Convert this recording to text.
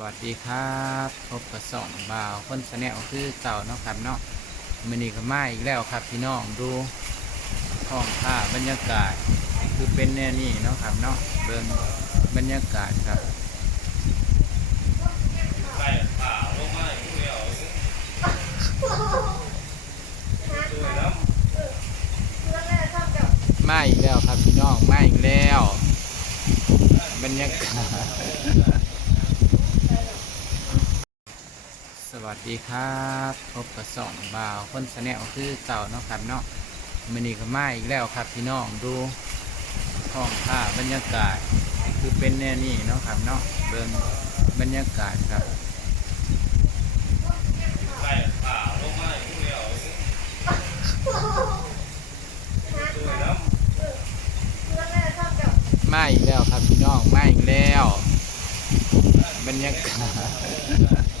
วัสดีครับพบกับสองบ่าวคนสแนลคือเก่าเนาะครับเนาะมันนี่ก็มาอีกแล้วครับพี่น้องดูห้องผ้าบรรยากาศคือเป็นแน่นี่เนาะครับเนาะเบิ่งบรรยากาศครับไม่แล้วมาอีกแล้วครับพี่น้องมาอีกแล้ว บรรยากาศ สวัสดีครับพบกับสองบ่าวคนสแนลคือเก่าเนาะครับเนาะมันนี่ก็มาอีกแล้วครับพี่น้องดูห้องผ้าบรรยากาศคือเป็นแน่นี่เนาะครับเนาะเบิ่งบรรยากาศครับไก่ป่าลงมาอย่างเดียวสวยแล้วมาอีกแล้วครับพี่น้องมาอีกแล้ว บรรยากาศ